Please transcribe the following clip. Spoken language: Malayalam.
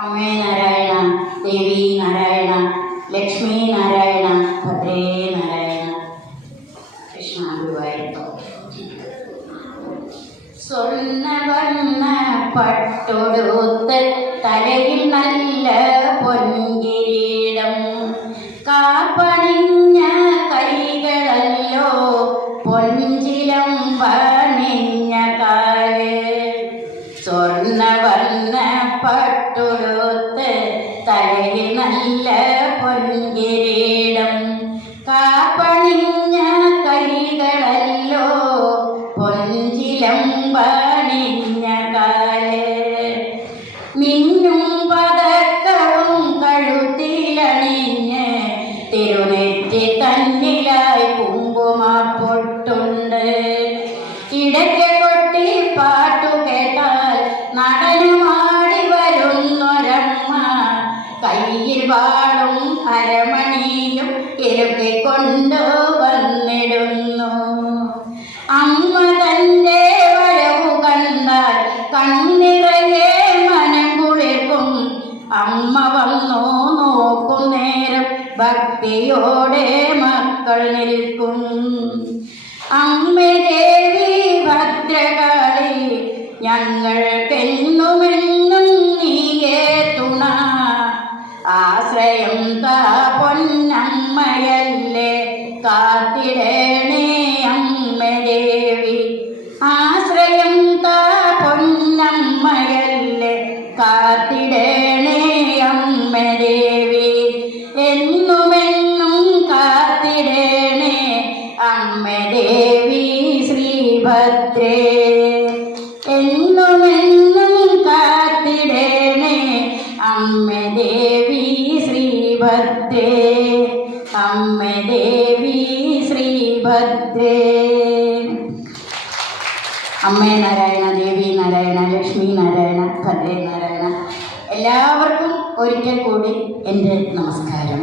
അമ്മേ നാരായണ ദേവി നാരായണ ലക്ഷ്മി നാരായണ ഭദ്രേ നാരായണ. കൃഷ്ണ ഗുരുവായൂരപ്പ സ്വർണവർണ പട്ടൊടുത്ത് തലയിൽ നല്ല പൊൻകിരീടം പട്ടുടുത്ത് തലയിൽ നല്ല പൊൻകിരീടം. കാപ്പണിഞ്ഞ കൈകളല്ലോ പൊഞ്ചിലം വാളും അരമണിയും ഇറുക്കിക്കൊണ്ട് വന്നിടുന്നു. അമ്മ തന്റെ വരവു കണ്ടാൽ കണ്ണിറയെ മനം കുളിർക്കും. അമ്മ വന്നു നോക്കും നേരം ഭക്തിയോടെ മക്കൾ നിൽക്കും. അമ്മ ദേവി ഭദ്രകാളി ഞങ്ങൾ ഞങ്ങൾക്കെന്നുമെന്നും കാത്തിടേണേ അമ്മദേവി. ആശ്രയം താ പൊന്നമ്മയല്ലേ കാത്തിടേണേ അമ്മ ദേവി എന്നുമെന്നും കാത്തിടേണേ അമ്മദേവി ശ്രീഭദ്രേ. എന്നുമെന്നും കാത്തിടേണേ അമ്മദേവി ശ്രീഭദ്രേ. ശ്രീഭദ്രേ അമ്മേ നാരായണ ദേവി നാരായണ ലക്ഷ്മി നാരായണ ഭദ്രേ നാരായണ. എല്ലാവർക്കും ഒരിക്കൽ കൂടി എന്റെ നമസ്കാരം.